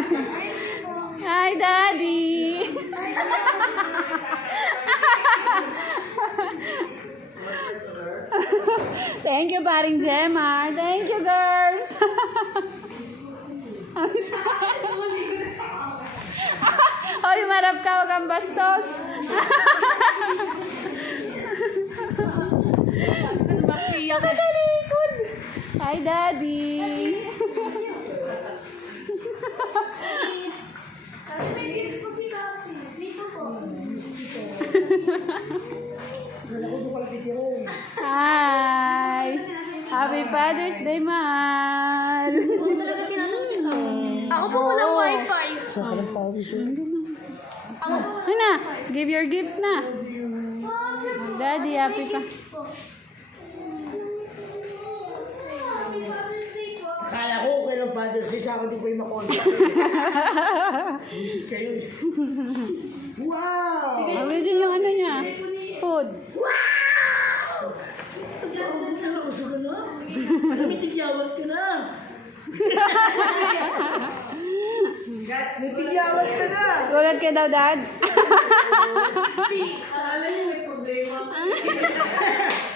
Hi, Daddy! Thank you, paring Jemar. Thank you, girls. Hoy, marap ka, wag kang bastos. Nakatalikod. Hi, Daddy. Hi! Happy Father's Day, Mahal! Ako po walang wifi. Ano na? Give your gifts na. Daddy, happy pa. Kala ko kailang Father's Day sa akin di ko yung makontak. Visit kayo eh. Wow! Awin din yung ano niya. Food. Gusto ka na? May tigyawat ka na. May tigyawat ka na. Gulat ka daw, Dad? Alam mo, may problema.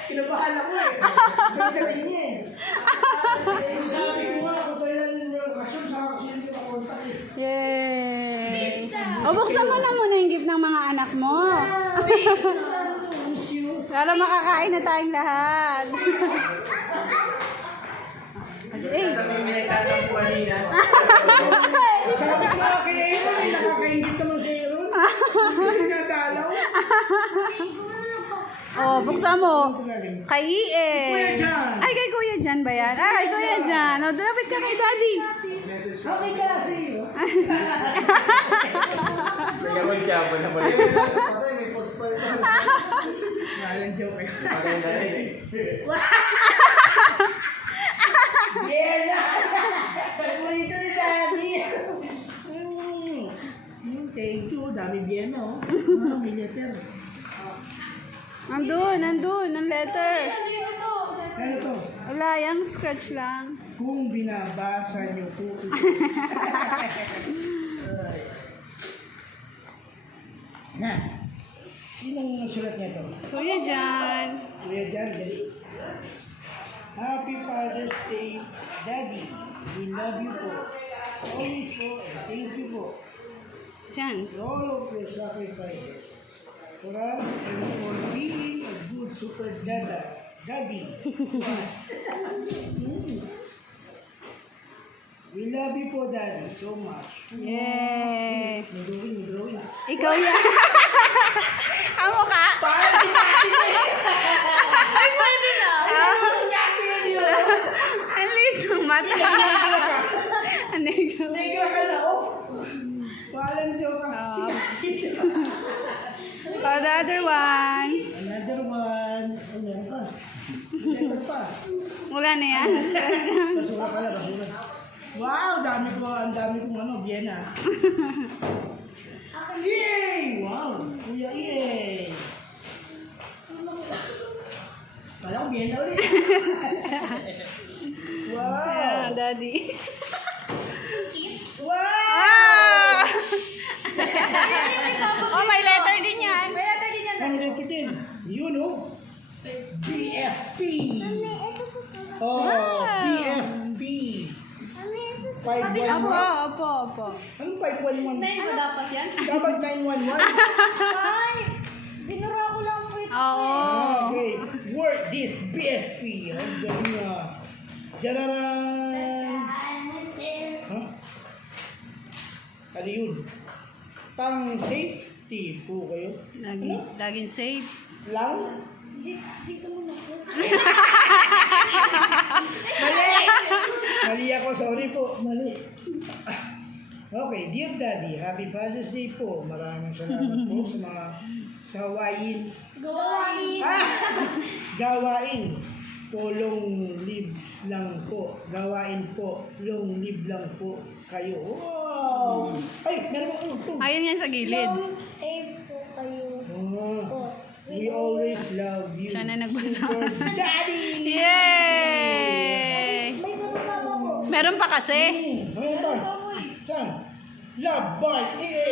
Kinabahan ako eh. May galing niya eh. Sabi ko nga, kung kailan yung lokasyon, saka kasi hindi ko makontak eh. Yay! O, buksan mo na muna yung gift ng mga anak mo. Miss you. Para makakain na tayong lahat. Eh, Sabi ko nga kay Aaron, ay nakakaingit naman si Aaron. Hindi nadalaw. oh, buksan mo. Kay Kuya Ian. Jan. Ay, kay Kuya Jan ba yan? Ah, kay Kuya Jan. O, lapit ka kay Daddy. Okay ka kasi. Nagawin siya po na mali. Ngalan joke eh. Parang dahil eh. Yeah! Paborito ni Daddy. Thank you. Dami Vienna oh. May letter. Nandun, ang letter. Ano to? Wala, yung scratch lang. Kung binabasa niyo po ito. Na. Sinong nagsulat niya to? Kuya Jan. Kuya Jan, dali. Happy Father's Day, Daddy. We love you po. Always po, and thank you po Jan. for all of your sacrifices. For us and for being a good super daddy. We love you po, Daddy, so much. Yay! May drawing. Ikaw yan. Ang mukha. Ay, pwede na. Ang liit ng mata. Ano yun? Negro ka na, oh. Paalam joke ka. Another one. Another one. Oh, meron pa. Meron pa. Wala na yan. Basura pala, basura. Wow, ang dami kong ano, Vienna. Yay! Wow, Kuya Ian. Kala ko Vienna ulit. Wow! Daddy. Wow! Ah! Oh, may letter din yan. May letter din yan. Ano letter din? Yun, oh. BFP. Oh, Wow. BFP. 511. Opo. Anong 511? Nine ba dapat yan? Dapat 911. Ay, binura ko lang po ito. Oo. Okay, word this BFP. Ang galing na. Jararan! Huh? Ano yun? Pang safety po kayo. Laging safe. Lang? Dito mo na po. Mali ako, sorry po. Mali. Okay, dear Daddy, Happy Father's Day po. Maraming salamat po sa mga sawayin. Gawain. Gawain po long live lang po. Gawain po long live lang po kayo. Wow! Ay, meron ako ito. Ayun yan sa gilid. Save po kayo. Oh, we always love you. Siya na nagbasa. Super Daddy! Yay! May kababa po. Meron pa kasi. Mayroon pa. Saan? Love by EA.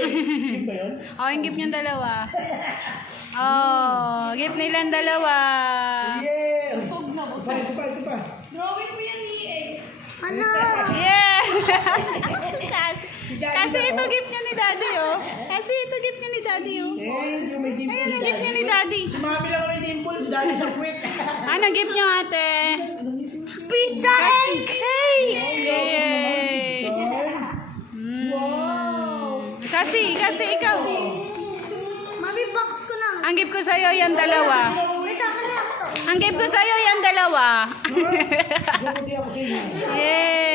Yun ba yun? Oh, yung gift niyong dalawa. Oh, gift nilang dalawa. Yeah! Ito pa. Drawing mo yan ni EA. Ano? Yeah! kasi, Si Daddy kasi na, ito oh. gift niya ni Daddy, oh. Kasi ito gift niya ni Daddy, oh. Yung may dimple Ayan ang gift niya ni Daddy. Si Mami lang may dimple, si Daddy sa quit. Ano gift niyo, ate? Pizza and cake! Yay! Wow! Kasi ikaw. Mami, box ko na. Ang gift ko sa'yo, yan dalawa. May sa akin na. Ang gift ko sa'yo, yan dalawa. Gumawa ako sa inyo. Yay!